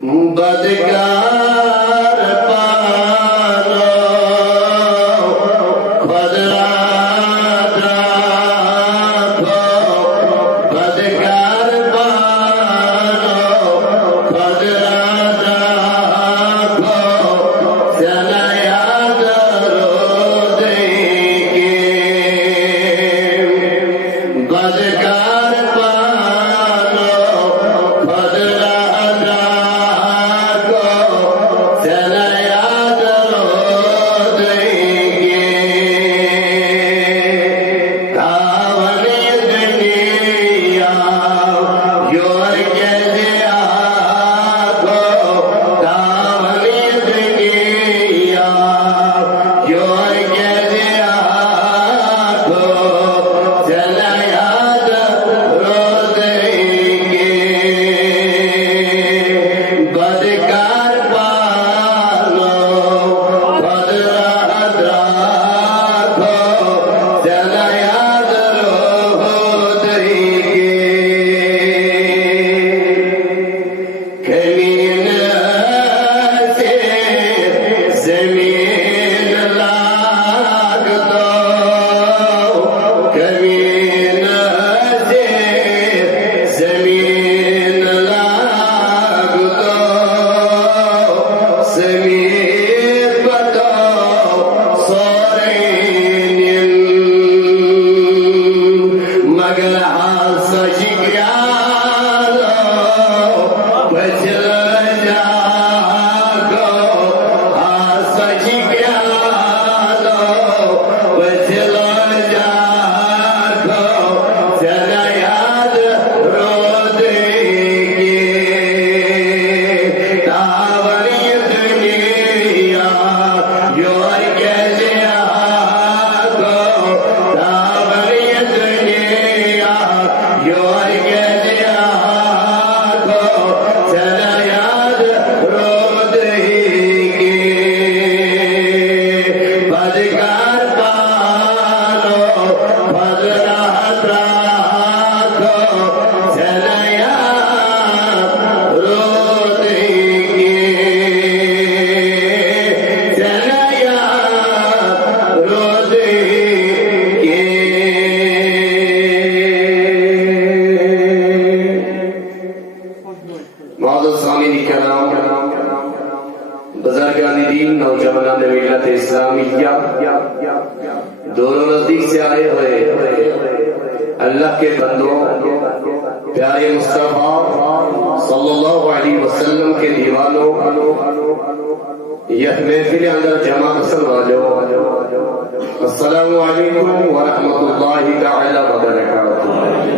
بدکار پالو خود را رکھو بدکار پالو خود را رکھو چلا یاد روز کی بدکار پالو خود را بزرگان دین نوجوانان ملت اسلامیہ دونوں نزدیک سے آئے ہوئے اللہ کے بندوں پیارے مصطفیٰ صلی اللہ علیہ وسلم کے دیوانوں یہ محفل اندر جمع حسن والوں السلام علیکم ورحمۃ اللہ تعالی وبرکاتہ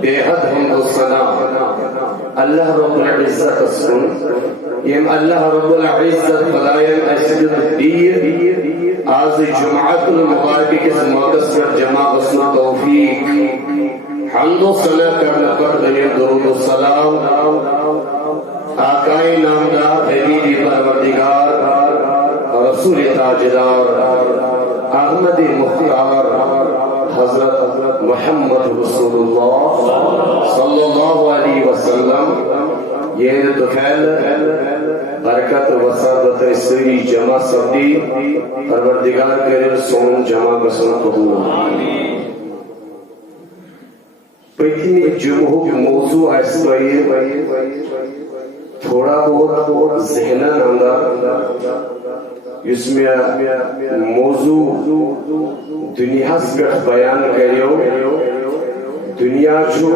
بے حد حمد و ثنا اللہ رب العزت سن یم اللہ رب العزت خدایان اشد دیر آز جمعت المبارک کس موقع پر جمع حسن توفیق حمد و ثنا کرنا پر دنیا درود و سلام آقائے نامدار حبیبی پروردگار رسول تاجدار احمد مختار حضرت محمد رسول اللہ صلی اللہ علیہ وسلم یہ دخل برکت و سعادت اسری جمع سبدی پروردگار کرے سون جمع بسن قبول پتنی جمعہ موضوع ایسوئی تھوڑا بہت ذہنن اندر اس میں موضوع دنیا سے بیان کریو دنیا جو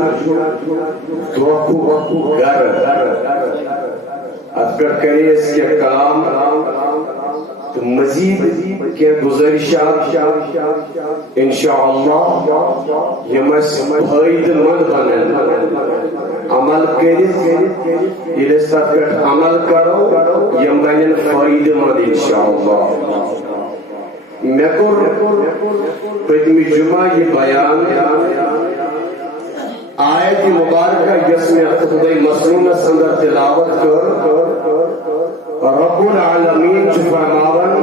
دوکو گر اتکر کرے اس کے کلام تو مزید کے گزارشات انشاءاللہ یہ فائد مند بنن عمل کرت یہ عمل کرو یہ بنن فائد مند انشاءاللہ میں کور پتمی جمعہ یہ بیان آیت مبارکہ جس میں خطبہ مسنونہ اندر تلاوت کر رب العالمین جو فرماون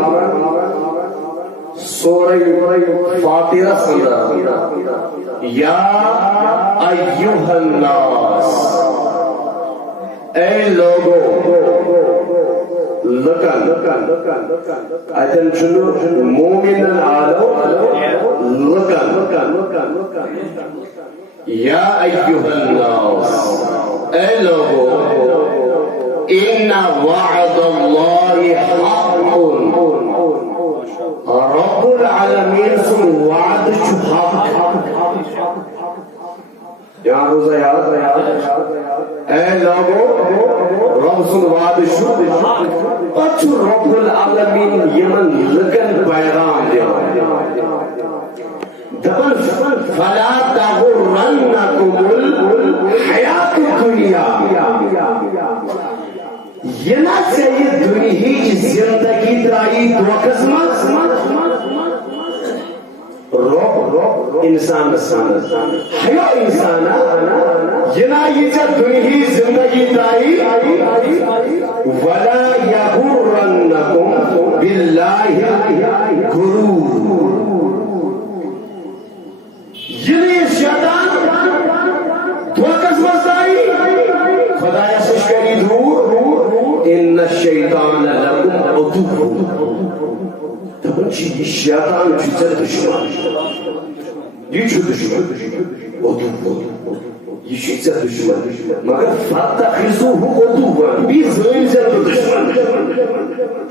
سورہ فاتحہ اندر یا ایوہ الناس اے لوگو لکن اتن چنو مومنن آلو لکن یا ایوہ الناس اے لوگو ان وعد اللہ حق رب العالمین سن وعد حق یہاں روزہ یاد اے لوگو رب سن وعد پچھو رب العالمین یمن لکن پیغام دبن فلا تغرنکم الحیات الدنیا یہ نہ چاہیے دنیا زندگی درائی دو قسمت روح انسان حیا انسان یہ نہ یہ چاہ دنیا زندگی درائی ولا یغرنکم باللہ غرور یہ شیطان دو قسمت دائی خدایا سے شکری دور ان الشیطان لکم عدو تبن چی یہ شیطان چیزر دشمن یہ چھو دشمن عدو یہ چیزر دشمن مگر فاتخذوه عدوا بھی زمین سے دشمن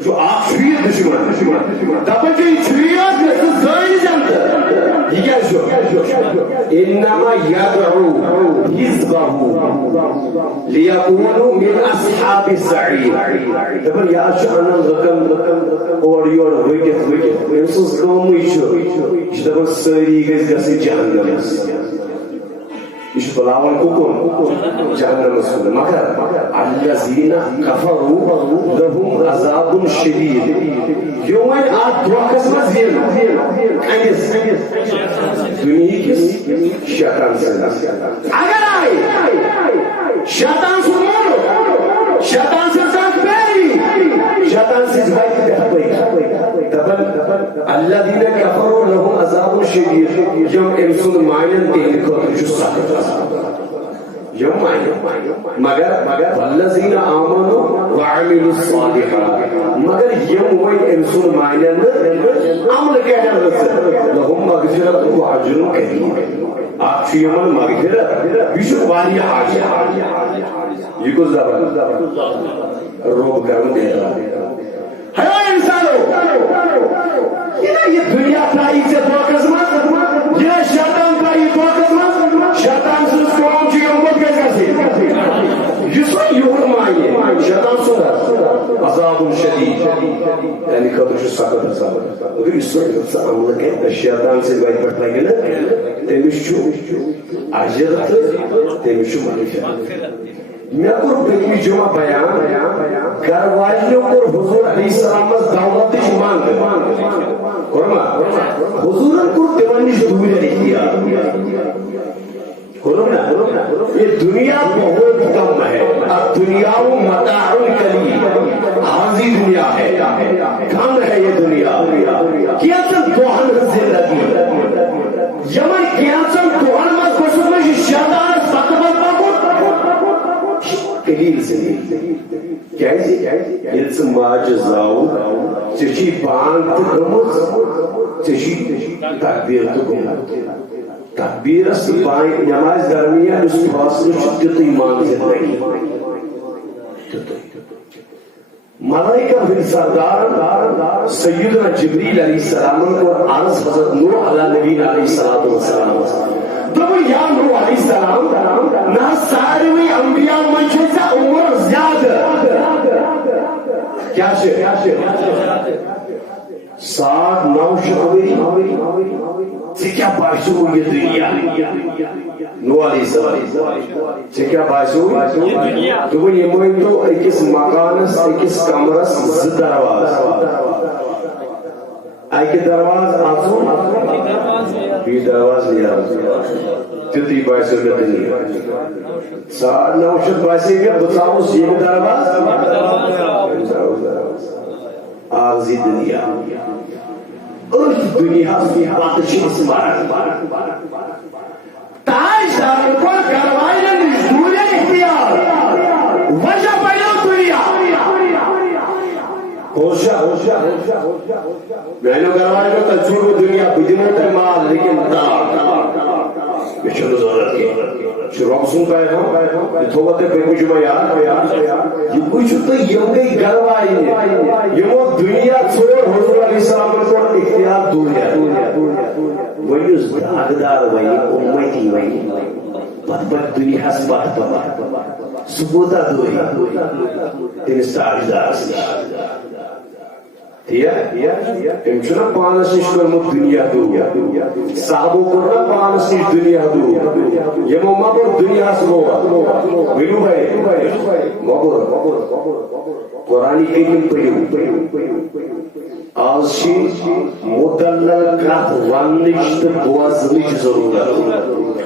جو آپ چھوئے دشمن تبن چی چھوئے زمین جانتا یہ کیا شو انما یدعو حزبه لیکونوا من اصحاب السعیر تبن یا شانا رقم اور یور وکت انسوس قومی شو تبن سری گز جہنم İşte belavan kukun cehennem usulü. Maka allazina kafaru lahum azabun şedid. Yevmen at dua kısmaz diyelim. Hangis? Dünyayı kis? Şeytan senden. Agar ay! Şeytan sunur! Şeytan senden beri! Şeytan siz bayt yapmayın. Taban allazina kafaru lahum azabun şedid. Yom emsun mainen tehlik oturucu sakır. یوم مگر والذین آمنوا وعملوا الصالحات مگر یوم وای انسان معنیان عمل کردن لهم مغفرت و اجر کریم آپ یوم مغفرت بیشتر والی حاجت یہ کو زبان روب کرن دیتا ہے انسانو یہ دنیا تائی سے تو قسمت یہ شیطان تائی تو قسمت شیطان سے قوم کی امت کیسے یسوع یور مائے شیطان سنا عذاب شدید یعنی خطر شو سخت عذاب اگر یسوع سے عمل کرے شیطان سے بائی پڑ لگے نا تمشو اجرت تمشو مغفرت میں کو پہلی جمعہ بیان گھر والوں کو حضور علیہ السلام دعوت ایمان کرما حضور کو دیوانش دور کیا یہ دنیا بہت کم ہے اب دنیا متاع قلیل عارضی دنیا ہے کم ہے یہ دنیا کیا تو دوہن زندگی یمن کیا تو دوہن مت بسر میں شیطان فتبت بکت قلیل زندگی کیسے یہ معجزاؤ چشی بانت گمت چشی تقدیر تو گمت تکبیر است بائیں نماز درمیان اس فاصلے شدت ایمان زندگی ملائکہ بن سردار سیدنا جبریل علیہ السلام کو عرض حضرت نوح علیہ نبی علیہ السلام تو یا نوح علیہ السلام نہ ساروی انبیاء مجھے عمر زیادہ کیا شئے 9 شعوری سے کیا باعث ہو یہ دنیا نوح علیہ السلام سے کیا باعث ہو تو وہ یہ موئی تو ایکس مکانس ایکس کمرس زد درواز ایک درواز آسون یہ درواز لیا تیتی باعث ہو یہ دنیا 9 شد باعث ہو یہ بتاؤس یہ درواز آغزی دنیا ارث دنیا کی بات چیز مارا تاج دار کو کروائی نے نزول اختیار وجہ میں نے گھر کا تجربہ دنیا بدمت مال لیکن یہ چلو ضرورت کی رب سن پائے ہم تھوڑا تے پہ کچھ میں یاد یہ کچھ تو یہ گئی گھر وائی یہ وہ دنیا چھوڑ حضور علیہ السلام کو اختیار دنیا وہی اس داغدار وہی امتی وہی بات دنیا ہس بات ثبوتا دوری تین ساڑھدار سے امچنا پانس نش کرمت دنیا دو صحابو کرنا پانس نش دنیا دو یمو مبر دنیا سمو ونو بھائی مبر قرآن کریم پڑھو آج چھ مدلل کت ونچ تو بوزنچ ضرورت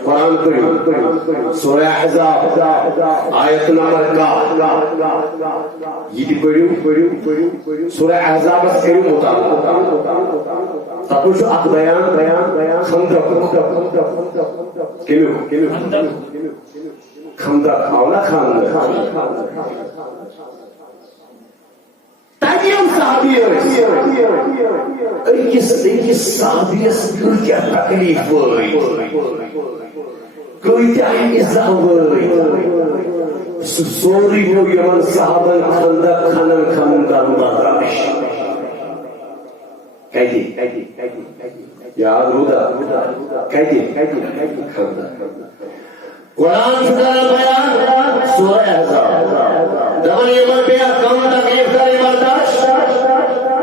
قرآن پڑھو سورہ احزاب آیت نمبر یہ پڑھو سورہ احزاب کرو مطالعہ تب اخ بیان خندق خندق آو نا خندق تاکیم صحابی اکس صحابیس کیا تکلیف ہوئی کوئی عزت ہوئی سوری ہو یمن صحابن خندق خنن خنن کرن برداشت کہیے یاد رودا کہیے خندق قرآن کا بیان سورہ احزاب دبل یمن پہ کون تکلیف کرے برداشت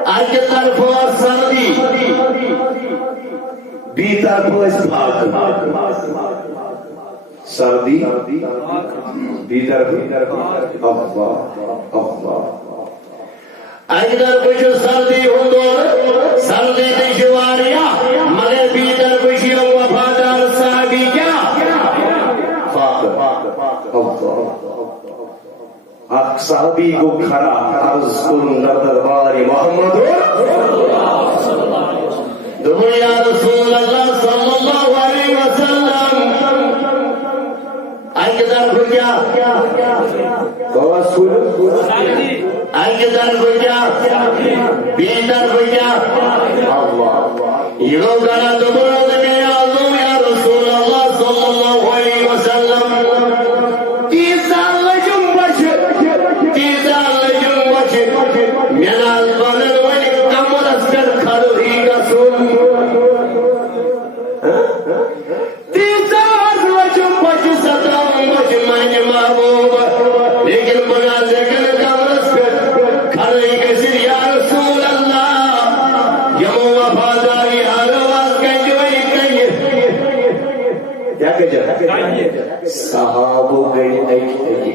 آج کے طرف اور سردی بی طرف اس بھاگ سردی بی طرف افوا آج طرف جو سردی ہو تو سردی دشواریا مگر بی طرف جو وفادار صحابی کیا اک صحابی کو کھڑا عرض کن دربار محمد دعو یا رسول اللہ صلی اللہ علیہ وسلم آئے در بجا آئے در بجا بیدر بجا یہ گنا دبرو دنیا دو یا رسول اللہ صلی اللہ علیہ وسلم منال بولن ولی کمر اسکر کھڑو ہی رسول تیزاز وچم پچ سترم وچ مائن محبوب لیکن بنا زکر کمر اسکر کھڑو ہی کسر یا رسول اللہ یمو وفاداری آرواز کنجوئی کنجر کیا کجر صحابو گئی ایک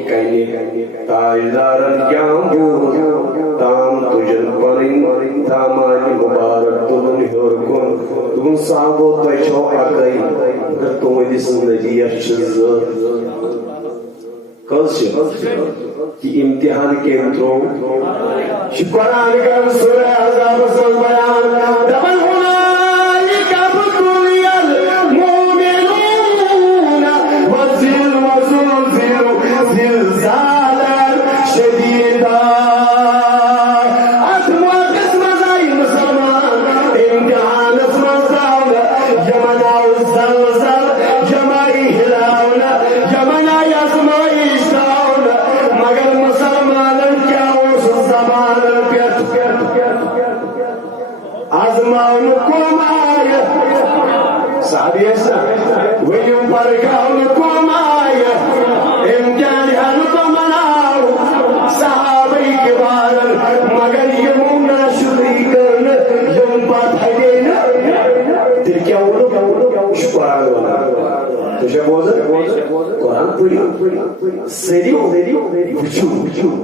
کہنے تائیدارن جامبور تام تجن پرین تامانی مبارک تمن ہرکن تم صحابو تشو اکئی تم دیس نجی اشز کل کی امتحان کے انترو شکران کرم سورہ احزاب سن بیان دبل هنالک ابتلی المؤمنون وزلزلوا زلزالا شدیدا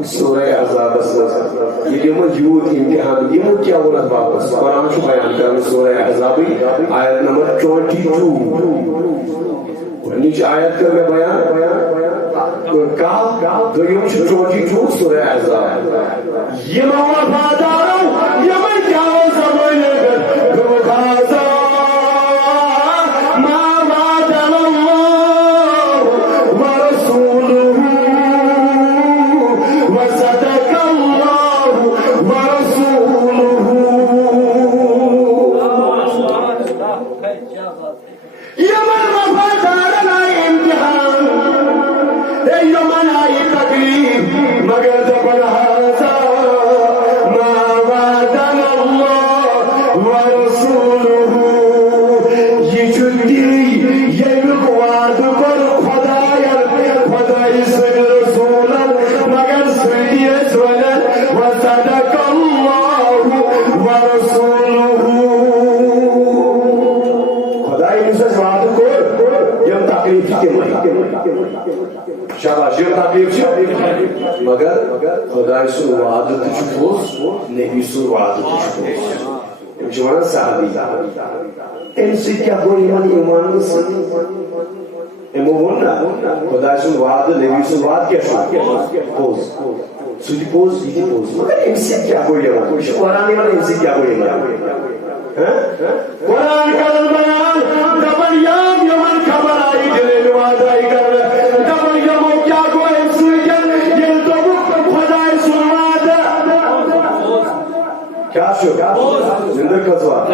سورہ احزاب یہ یوت امتحان یہ کیا ونت واپس قرآن بیان کرنے سورہ احزاب آیت نمبر 22 نیچے آیت کر میں بیان کہا دویم 22 سورہ احزاب یہ وفاداروں یہ میں کیا زمانے گو خاصا وصدق الله ورسوله مگر خدا سن وعدہ تہ پوز نبی سن وعدہ تہ پوز یم صحابی ام سی کیا گوئی یمن ایمان سن امو وون نا خدا سن وعدہ نبی سن وعدہ کیا پوز سوی پوز یہ پوز مگر ام سی کیا گوئی یمن قرآن یمن ام سی کیا گوئی یمن قرآن کا بیان دبن یمن خبر آئی دلے نواز آئی کر دبن یمو کیا گوئی ام سی کیا یہ تو خدا سن وعدہ کیا شو زندہ کسوا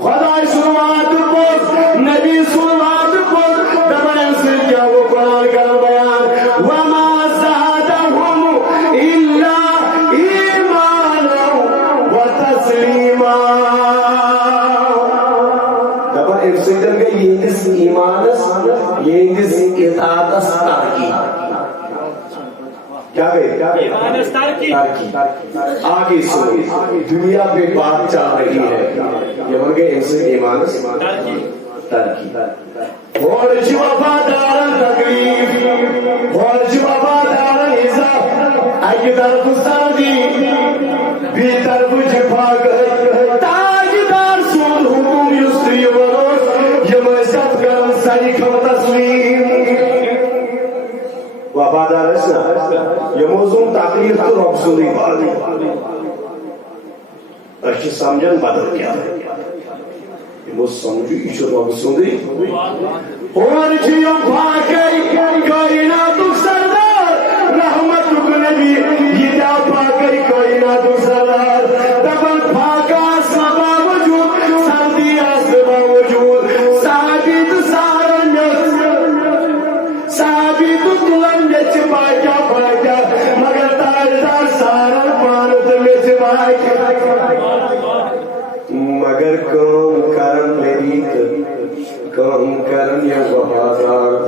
خدا سن وعدہ پوز نبی سن وعدہ پوز دبن ام سی کیا وہ قرآن کا بیان وما زادهم الا ایمانا وتسلیما دبن ام سی گئی یہندس ایمانس یہندس اطاعتس ترقی کیا گئے آگے سنو دنیا پہ بات چل رہی ہے یمن کے انسان ایمانس ترقی ورج وفادارن تکلیف ورج وفادارن عزت اکی طرف سردی بی طرف جفا گئی تاجدار سود حکوم یسری وروز یم عزت کرن سریخم تسلیم وفادار ہے یہ موضوع تقریر تو رب سنی بات اچھی سمجھن بدل کیا ہے یہ موضوع سمجھو ایشو رب سنی اور جیم پاکی کائنات سردار رحمت نبی یہ دا پاکی کائنات سردار دبن پاکا سبا وجود سردی آسبا وجود ثابت سارن ثابت تلن میچ باکا باکا مگر تاجدار سارن پانت میچ باکا مگر کام کرن میریت کام کرن یا وفادارت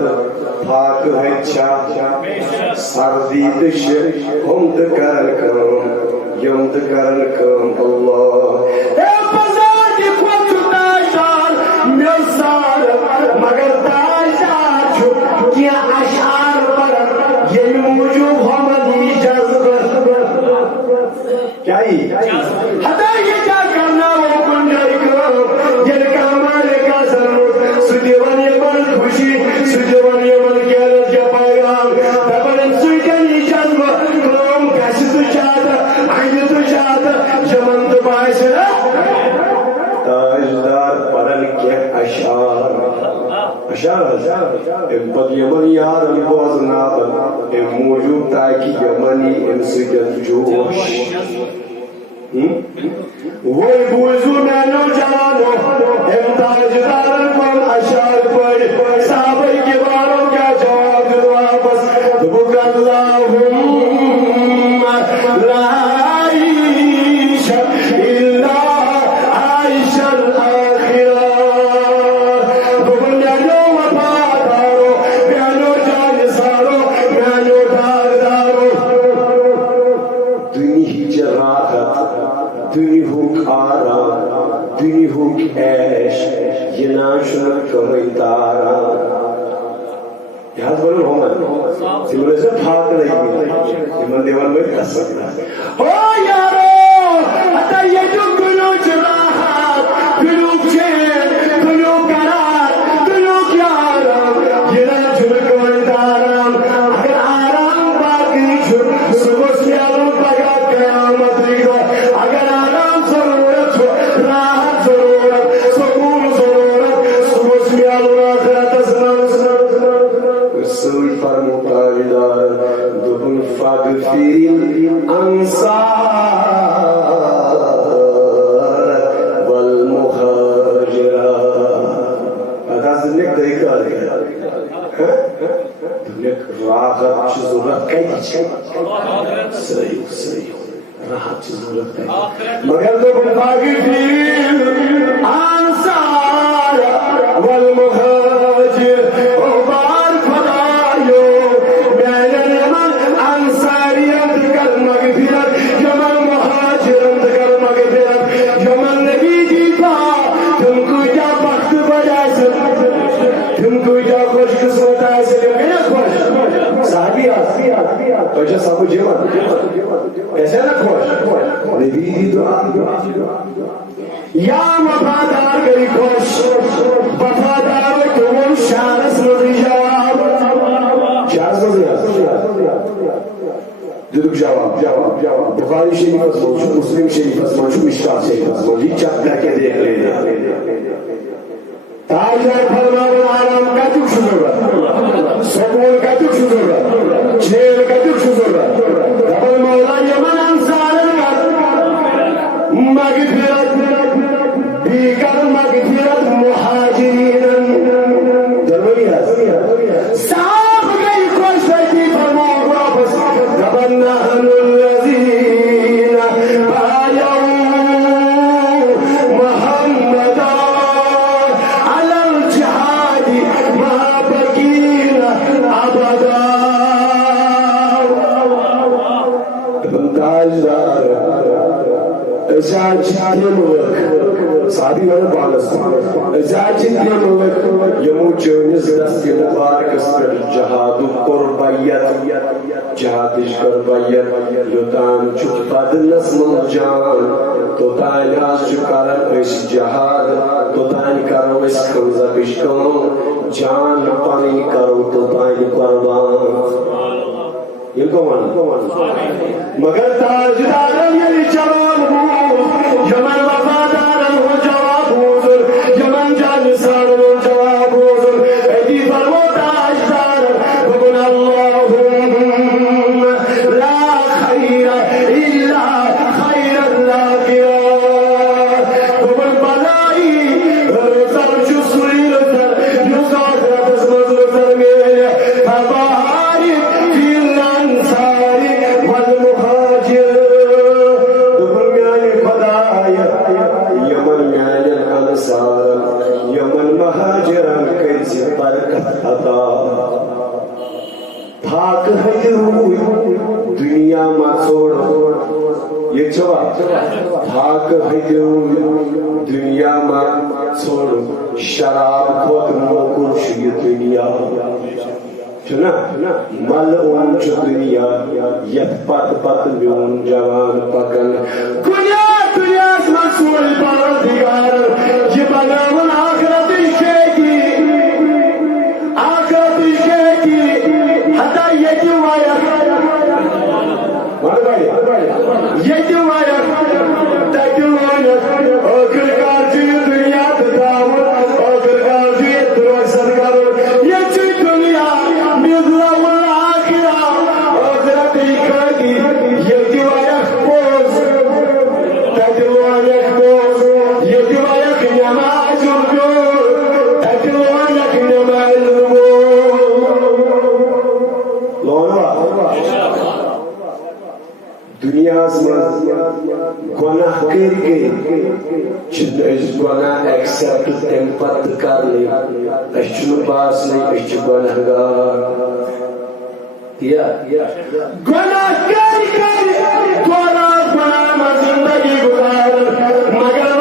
پاک ہے چاہ سردی دش ہم کرن کام یم کرن کام اللہ اے بزار کی خود تاجدار میسار مگر تاجدار چھو کیا اشعار پر یہ موجود ہمیں جذب کیا ہی حدا یہ کیا کرنا وہ کنڈائی کرو یہ کامانے کا ضرور سجیوان یہ بل خوشی سجیوان یہ بل کیالت کے پیغام دبن سجیوان جذب کرم کیسی تو چاہتا آئیے تو چاہتا جمن تو باعث تاجدار پرن کے اشعار اشعار بد یمن یار بوز نابن موجود تاکی یمنی ام سجد جوش وہی بوزو میں نو جانو ام تاجدارن کم اشعار پر صحابہ کے باروں کا جواب دو واپس بک اللہم لا عیش الا عیش الاخرہ یاد بولو ہومن سیولے سے بھاگ رہی ہے من دیوان میں کس سکتا او یارو اتا یہ جو گلو چراحات گلو چین گلو قرار گلو کیارم یہ نا جھلک وندارم اگر آرام باقی چھو صبح سیالوں پگا قیامت لگا اگر آرام ضرورت ہو راحت ضرورت سکون ضرورت صبح سیالوں آخرت اسلام رسول فرمو تاجدار دبن فاغفر الانصار والمهاجرة اگر دنیا کئی کار گیا دنیا راحت چی ضرورت کئی صحیح راحت چی ضرورت کئی مگر دبن فاغفر الانصار والمهاجر سمجھ ایسے نا خوش نبی دی دعا یا وفادار گئی خوش وفادار تمون شارس مزیجاب شارس مزیجاب دیدک جواب بخاری شریف از موجود مسلم شریف از موجود مشکات شریف از موجود چپ کر کے دیکھ لینا تاجدار فرمان آرام کا دکھ شدر سکون کا دکھ شدر چیل کا دکھ شدر دبل مولا یمن انسان کا مغفرت بیکر مغفرت مہاجرین دلوی ہے صاحب گئی خوش بیتی فرمان واپس دبل نحن الذین بایعوا محمدا علی الجہاد ما بقینا ابدا تاجدار ازاد جتنے ملک صحابی والا بالس ازاد جتنے ملک یمو چونس دست مبارکس پر جہاد قربیت جہادش قربیت یوتان چک بدنس من جان توتان آج چکارن اس جہاد توتان کرو اس خمزہ پشکن جان پانی کرو توتان قربان یہ کون مگر تاجدارم یہ جواب ہوں یمن وفادارم ہو جواب حضور یمن جانسان ہو جواب حضور ایدی فرمو تاجدارم بگن اللہم لا خیر الا خیر اللاقیات بگن بلائی رزم جسوری رزم یزاد رزم رزم میرے فباری فی الانساری والمخاجر دبر میانی خدای یمن میانی انسار یمن مہاجران کیسی برکت عطا بھاک ہے روی دنیا ما چھوڑ یہ جواب بھاک ہے روی دنیا ما چھوڑ شراب خود موکر شی دنیا چنا مل اون چو دنیا یت پت میون جوان پکن دنیا مسئول پروردگار یہ بناون آخرت شیکی حتی یکی وایت یکی وایت تکلونت آخر کارچی دنیا تداول آخر کارچی دروسد کرو یکی دنیا مدلول آخرہ آخرت ایکاکی یکی وایت پوز تکلونت پوز یکی وایت نماز جو تکلونت نماز دنیا گناہ کر گئی چھن اس گناہ ایکسپٹ تم پت کر لی اس چھن باس نہیں اس چھن گناہ گار گناہ کر گئی گناہ میں زندگی گزار مگر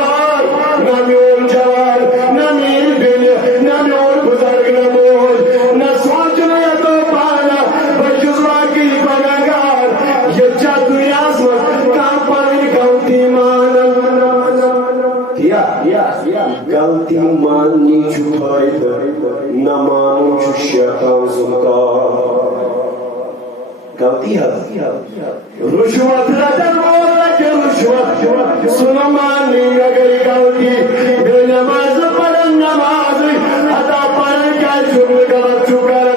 نہ میون جوان نہ میری دل نہ میون بزرگ نہ بوجھ نہ سوچنے تو پانا بجزوا کی بناگار یہ جا دنیا سے کام پر غلطی مانن غلطی ماننی چھپائی نہ مانو چھو شیطان سنتا غلطی ہے رشوت رتن مولا کے رشوت سنو مانی اگر غلطی بے نماز پڑھن نماز عطا پڑھن کا جرم غلط چکر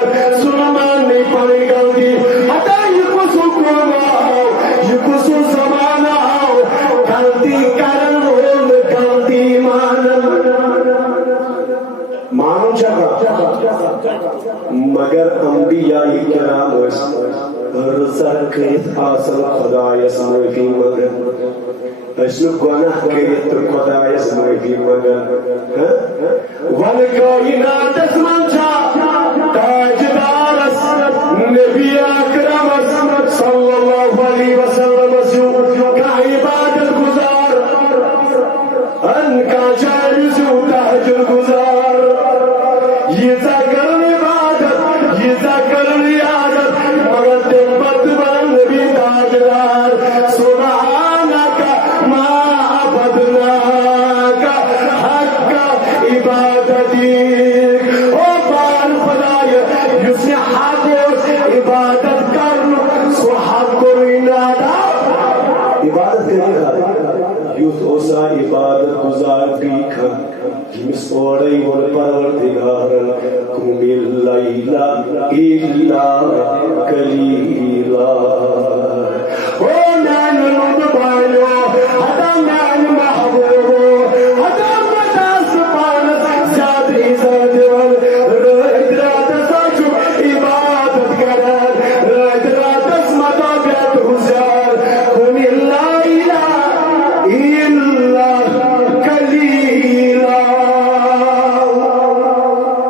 سنو مانی پڑھن غلطی عطا یہ کسو کونا ہو یہ کسو زمانہ ہو غلطی کرن رول غلطی مانو چکا مگر انبیاء کرام رزق کریت آسل خدایس معافی مگر اسنو گناہ کریت خدایس معافی مگر والکائنات اسمان چا تاجدارس نبی اکرم صلی اللہ علیہ وسلم کا عبادت گزار ان کا جائزو تحجر گزار یہ ذکر عبادت یہ ذکر ریاضت مگر تم بد بند تاجدار سبحانك ما عبدناك حق عبادتك او بار خدایا یس حق عبادت کرن سو حق رینادا عبادت کرن یوت اوسا عبادت گزار بھی کھن جمس اوڑے ور پروردگار قم اللیل الا قلیلا او نان لوند بایو ہتا نان محبوب ہتا مداس پان زیاد عزت ول رات سچو عبادت کرن رات اسمتا بیت گزار قم اللیل الا قلیلا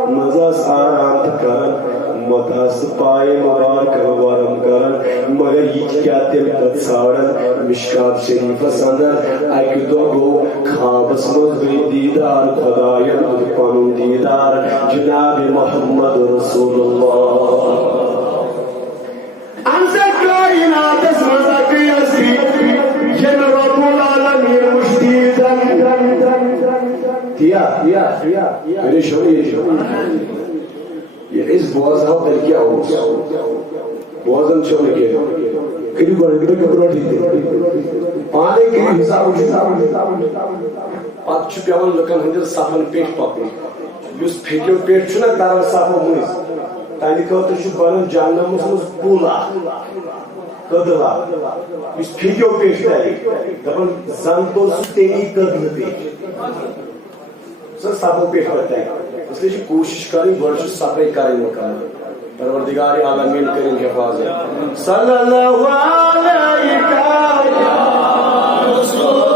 مزاس آرام کرن مداس پائے مبارک ورم کرن مگر یہ کیا دل پت ساڑن مشکات شریف اندر اک دو گو خوابس مز گئی دیدار خداین بد پنن دیدار جناب محمد رسول اللہ انسا کائنات مز اکی اسی ین رب العالمین مشتیدن تیا میرے شوری یہ اس بواز ہاں دل کیا ہو بوازن چھوڑے کے کری گوڑے گوڑے گوڑے دیتے پانے کری حساب پات چھو پیاون لکن ہندر صافن پیٹ پاکن یوس پھیکیو پیٹ چھونا دارن صافن ہونیس تانی کہتا چھو بانن جاننا مسلس پولا قدلا یوس پھیکیو پیٹ دائی دبن زن تو ستینی قدل پیٹ سر صافن پیٹ ہوتا ہے اس لیے کوشش کریں برش صفائی کریں مکان پروردگار عالمین کریں حفاظت صلی اللہ علیہ رسول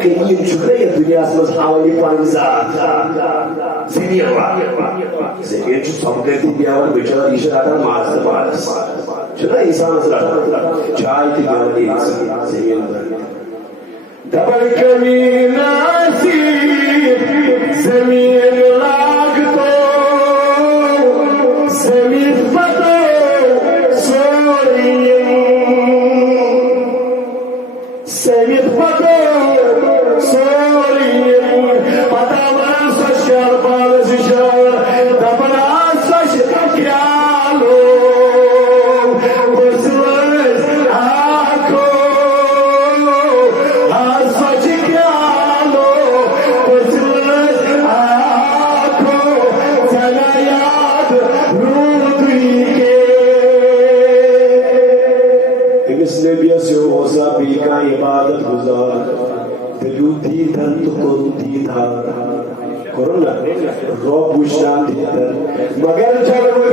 کہیں چھکرے یا دنیا سمجھ حوالی پانزاد زمین زمین چھو سمکے تھی بیاور بچار ایشن آتا مازد بارس چھنا انسان سر چاہی تھی گرنی زمین دبر کمی ناسیب زمین لاغ تو زمین فتو سورین زمین فتو عبادت گزار دلو دیدن تو کن دیدن کرنا رو بوشنان دیدن مگر چلو